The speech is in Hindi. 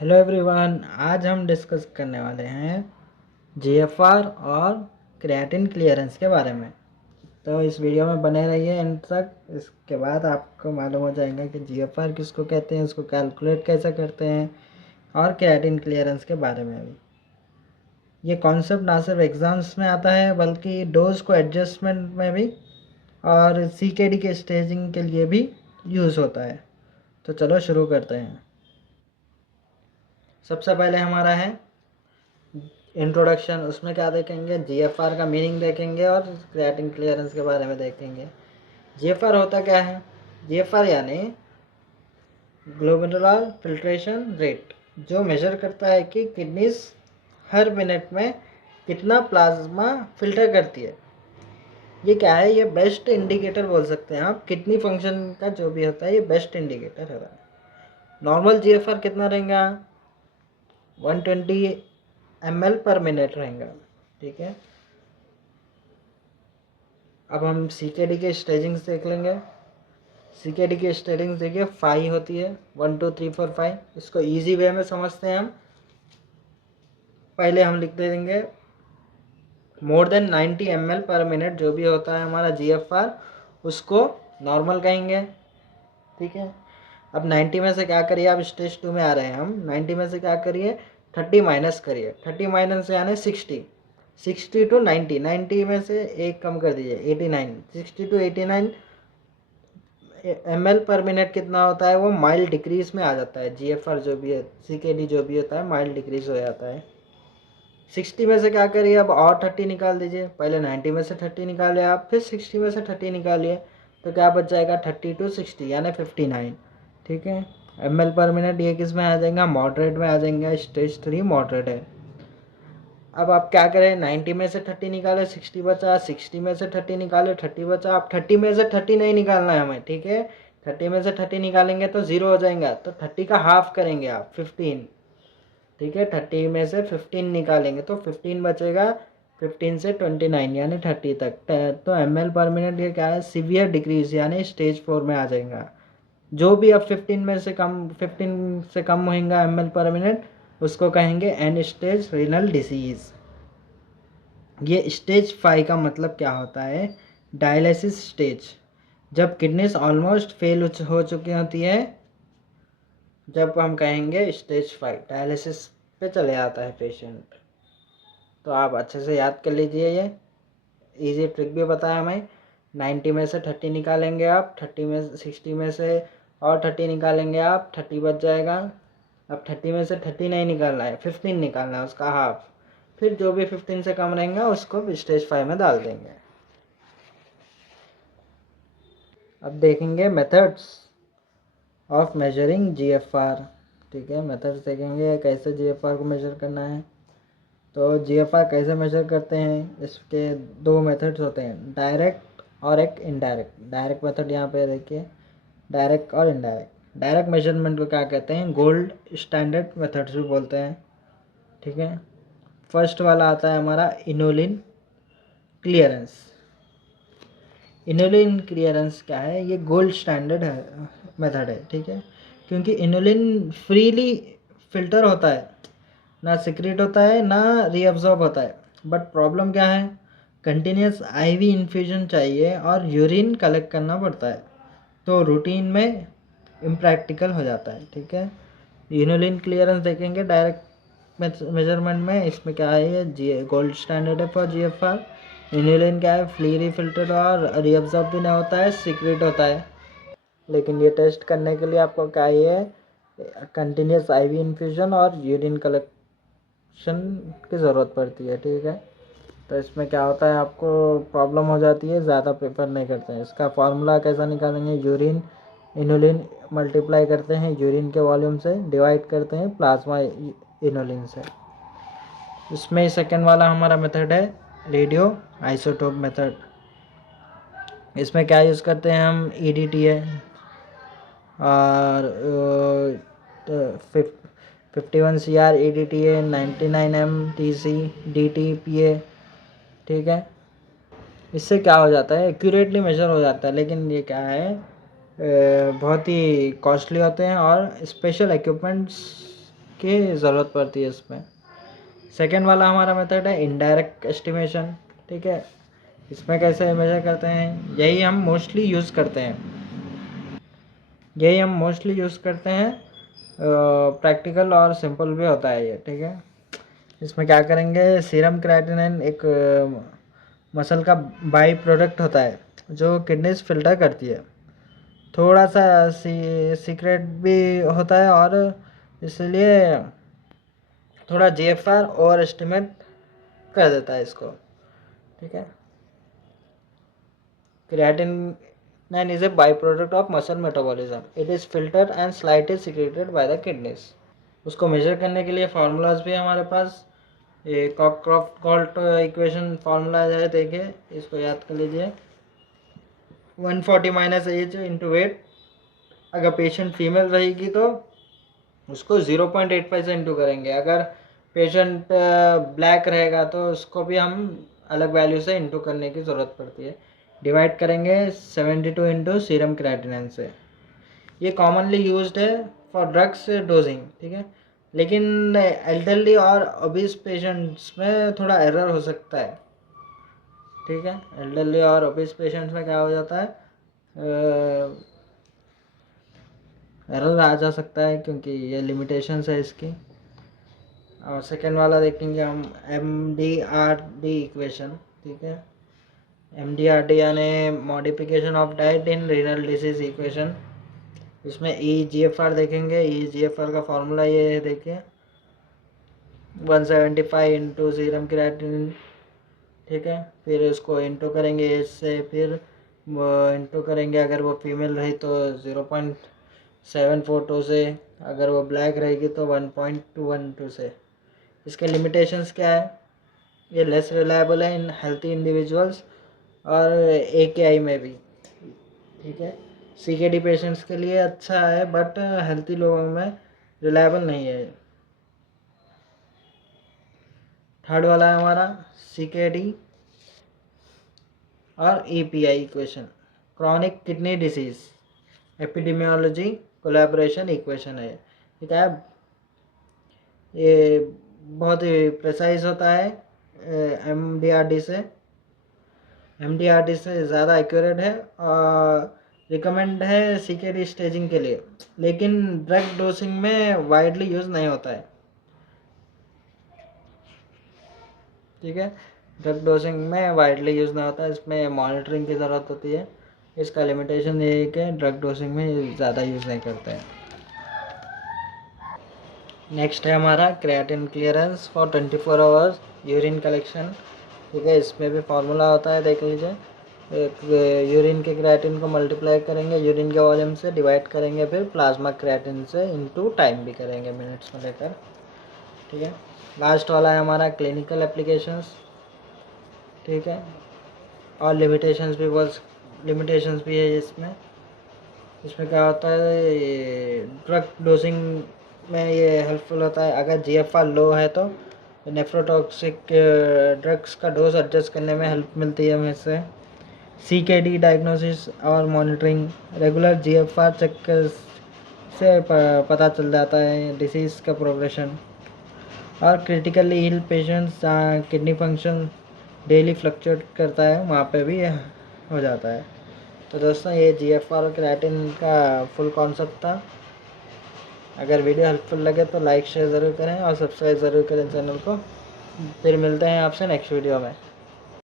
हेलो एवरीवन, आज हम डिस्कस करने वाले हैं जीएफआर और क्रिएटिन क्लियरेंस के बारे में। तो इस वीडियो में बने रहिए एंड तक। इसके बाद आपको मालूम हो जाएगा कि जीएफआर किसको कहते हैं, उसको कैलकुलेट कैसे करते हैं, और क्रिएटिन क्लियरेंस के बारे में भी। ये कॉन्सेप्ट ना सिर्फ एग्ज़ाम्स में आता है बल्कि डोज को एडजस्टमेंट में भी और सीकेडी के स्टेजिंग के लिए भी यूज़ होता है। तो चलो शुरू करते हैं। सबसे पहले हमारा है इंट्रोडक्शन। उसमें क्या देखेंगे, जीएफआर का मीनिंग देखेंगे और क्रिएटिन क्लियरेंस के बारे में देखेंगे। जीएफआर होता क्या है? जीएफआर यानी ग्लोमेरुलर फिल्ट्रेशन रेट, जो मेजर करता है कि किडनीज हर मिनट में कितना प्लाज्मा फिल्टर करती है। ये क्या है? ये बेस्ट इंडिकेटर बोल सकते हैं आप। किडनी फंक्शन का जो भी होता है ये बेस्ट इंडिकेटर है। नॉर्मल जीएफआर कितना रहेगा? 120 ml पर मिनट रहेगा। ठीक है, अब हम सीकेडी के स्टेजिंग्स देख लेंगे। सीकेडी की स्टेजिंग्स देखिए 5 होती है, 1 2 3 4 5। इसको इजी वे में समझते हैं हम। पहले हम लिख देंगे मोर देन 90 ml पर मिनट जो भी होता है हमारा जीएफआर, उसको नॉर्मल कहेंगे। ठीक है, अब 90 में से क्या करिए, अब स्टेज 2 में आ रहे हैं हम। 90 में से क्या करिए, 30 माइनस करिए। 30 माइनस यानी 60। 60 टू 90, 90 में से एक कम कर दीजिए, 89। 60 टू 89 ml पर मिनट कितना होता है, वो माइल्ड डिक्रीज में आ जाता है। जीएफआर जो भी है, सीकेडी जो भी होता है, माइल्ड डिक्रीज हो जाता है। 60 में से क्या करिए, अब और 30 निकाल दीजिए। पहले 90 में से 30 निकाले आप, फिर 60 में से 30 निकालिए, तो क्या बच जाएगा, 30 टू 60 यानी 59। ठीक है, ml पर मिनट ये किस में आ जाएगा, मॉडरेट में आ जाएगा। स्टेज 3 मॉडरेट है। अब आप क्या करें, 90 में से 30 निकाले, 60 बचा। 60 में से 30 निकाले, 30 बचा। अब 30 में से 30 नहीं निकालना है हमें। ठीक है, 30 में से 30 निकालेंगे तो 0 हो जाएगा, तो 30 का हाफ करेंगे आप, 15। ठीक है, 30 में से 15 निकालेंगे तो 15 बचेगा। 15 से 29 यानी 30 तक। तो ml पर मिनट ये क्या है, सीवियर डिक्रीज यानी स्टेज 4 में आ जाएगा। जो भी अब 15 से कम होगा ml पर मिनट, उसको कहेंगे एन स्टेज रीनल डिसीज। ये स्टेज 5 का मतलब क्या होता है, डायलिसिस स्टेज। जब किडनीज ऑलमोस्ट फेल हो चुकी होती है, जब हम कहेंगे स्टेज 5, डायलिसिस पे चले आता है पेशेंट। तो आप अच्छे से याद कर लीजिए, ये इजी ट्रिक भी बताया हमें। 90 में से 30 निकालेंगे आप, 30 में 60 में से और 30 निकालेंगे आप, 30 बच जाएगा। अब 30 में से 30 नहीं निकालना है, 15 निकालना है, उसका हाफ। फिर जो भी 15 से कम रहेगा उसको स्टेज 5 में डाल देंगे। अब देखेंगे मेथड्स ऑफ मेजरिंग जीएफआर। ठीक है, मेथड्स देखेंगे कैसे जीएफआर को मेजर करना है। तो जीएफआर कैसे मेजर करते हैं, इसके दो मेथड्स होते हैं, डायरेक्ट और एक इनडायरेक्ट। डायरेक्ट मेथड यहाँ पे देखिए, डायरेक्ट और इनडायरेक्ट। डायरेक्ट मेजरमेंट को क्या कहते हैं, गोल्ड स्टैंडर्ड मेथड्स भी बोलते हैं। ठीक है, फर्स्ट वाला आता है हमारा इनोलिन क्लियरेंस। इनोलिन क्लियरेंस क्या है, ये गोल्ड स्टैंडर्ड है मेथड है। ठीक है, क्योंकि इनोलिन फ्रीली फिल्टर होता है, ना सिक्रेट होता है ना रीअब्जॉर्ब होता है। बट प्रॉब्लम क्या है, कंटिन्यूस आईवी इन्फ्यूजन चाहिए और यूरिन कलेक्ट करना पड़ता है, तो रूटीन में इम्प्रैक्टिकल हो जाता है। ठीक है, इनोलिन क्लियरेंस देखेंगे डायरेक्ट मेजरमेंट में। इसमें क्या है, ये जी गोल्ड स्टैंडर्ड है फॉर जीएफआर। इनोलिन क्या है, फ्री फिल्टर और रीअब्जॉर्ब भी नहीं होता है, सीक्रेट होता है। लेकिन ये टेस्ट करने के लिए आपको क्या है, कंटिन्यूस आईवी इन्फ्यूजन और यूरिन कलेक्शन की ज़रूरत पड़ती है। ठीक है, तो इसमें क्या होता है, आपको प्रॉब्लम हो जाती है, ज़्यादा प्रेफर नहीं करते हैं। इसका फार्मूला कैसा निकालेंगे, यूरिन इनोलिन मल्टीप्लाई करते हैं यूरिन के वॉल्यूम से, डिवाइड करते हैं प्लाज्मा इनोलिन से। इसमें सेकेंड वाला हमारा मेथड है रेडियो आइसोटोप मेथड। इसमें क्या यूज़ करते हैं हम, EDTA और 51 CR EDTA, 99 TC DTPA। ठीक है, इससे क्या हो जाता है, एक्यूरेटली मेजर हो जाता है। लेकिन ये क्या है, बहुत ही कॉस्टली होते हैं और स्पेशल इक्विपमेंट्स की ज़रूरत पड़ती है इसमें। सेकेंड वाला हमारा मेथड है इनडायरेक्ट एस्टिमेशन। ठीक है, इसमें कैसे मेजर करते हैं, यही हम मोस्टली यूज़ करते हैं, प्रैक्टिकल और सिंपल भी होता है ये। ठीक है, इसमें क्या करेंगे, सीरम क्रिएटिनिन एक मसल का बाई प्रोडक्ट होता है जो किडनीज फिल्टर करती है। थोड़ा सा सीक्रेट भी होता है और इसलिए थोड़ा जीएफआर और एस्टिमेट कर देता है इसको। ठीक है, creatinine is a byproduct of muscle metabolism. It is filtered and slightly secreted by the kidneys. उसको मेजर करने के लिए फार्मूलाज भी है हमारे पास। ये कॉकक्रॉफ्ट इक्वेशन फार्मूला है, देखिए इसको याद कर लीजिए। 140 माइनस एज इंटू वेट। अगर पेशेंट फीमेल रहेगी तो उसको 0.85 से इंटू करेंगे। अगर पेशेंट ब्लैक रहेगा तो उसको भी हम अलग वैल्यू से इंटू करने की ज़रूरत पड़ती है। डिवाइड करेंगे 72 इंटू सीरम क्रिएटिनिन से। ये कॉमनली यूज्ड है फॉर ड्रग्स डोजिंग। ठीक है, लेकिन एल्डरली और ओबीस पेशेंट्स में थोड़ा एरर हो सकता है। ठीक है, एल्डरली और ओबीस पेशेंट्स में क्या हो जाता है, एरर आ जा सकता है क्योंकि ये लिमिटेशंस है इसकी। और सेकेंड वाला देखेंगे हम MDRD इक्वेशन। ठीक है, MDRD यानी modification of diet in renal disease equation. इसमें EGFR देखेंगे। EGFR का फॉर्मूला ये है, देखिए 175 इंटू सीरम क्रिएटिनिन। ठीक है, फिर इसको इंटू करेंगे एज से, फिर इंटू करेंगे अगर वो फीमेल रही तो 0.742 से, अगर वो ब्लैक रहेगी तो 1.212 से। इसके लिमिटेशंस क्या है, ये लेस रिलायबल है इन हेल्थी इंडिविजुअल्स और AKI में भी। ठीक है, CKD पेशेंट्स के लिए अच्छा है बट हेल्थी लोगों में रिलायबल नहीं है। थर्ड वाला है हमारा CKD और EPI equation, chronic kidney disease epidemiology collaboration equation है। ठीक है, ये बहुत ही प्रिसाइज होता है MDRD से ज़्यादा एक्यूरेट है और रिकमेंड है CKD स्टेजिंग के लिए, लेकिन ड्रग डोसिंग में वाइडली यूज़ नहीं होता है। ठीक है, ड्रग डोसिंग में वाइडली यूज़ नहीं होता है, इसमें मॉनिटरिंग की ज़रूरत होती है। इसका लिमिटेशन ये है कि ड्रग डोसिंग में ज़्यादा यूज़ नहीं करते हैं। नेक्स्ट है हमारा creatine clearance for 24 hours urine collection. ठीक है, इसमें भी फार्मूला होता है, देख लीजिए। यूरिन के क्रिएटिन को मल्टीप्लाई करेंगे यूरिन के वॉल्यूम से, डिवाइड करेंगे फिर प्लाज्मा क्रिएटिन से, इनटू टाइम भी करेंगे मिनट्स में लेकर। ठीक है, लास्ट वाला है हमारा क्लिनिकल एप्लीकेशंस। ठीक है, और लिमिटेशंस भी है इसमें। इसमें क्या होता है, ये ड्रग डोजिंग में ये हेल्पफुल होता है। अगर GFR लो है तो नेफ्रोटॉक्सिक ड्रग्स का डोज एडजस्ट करने में हेल्प मिलती है हमें इससे। CKD डायग्नोसिस और मॉनिटरिंग, रेगुलर GFR चेक से पता चल जाता है डिसीज़ का प्रोग्रेशन। और critically ill patients kidney function daily fluctuate करता है, वहाँ पे भी हो जाता है। तो दोस्तों, ये GFR और क्रिएटिन का फुल कॉन्सेप्ट था। अगर वीडियो हेल्पफुल लगे तो लाइक शेयर ज़रूर करें और सब्सक्राइब ज़रूर करें चैनल को। फिर मिलते हैं आपसे नेक्स्ट वीडियो में।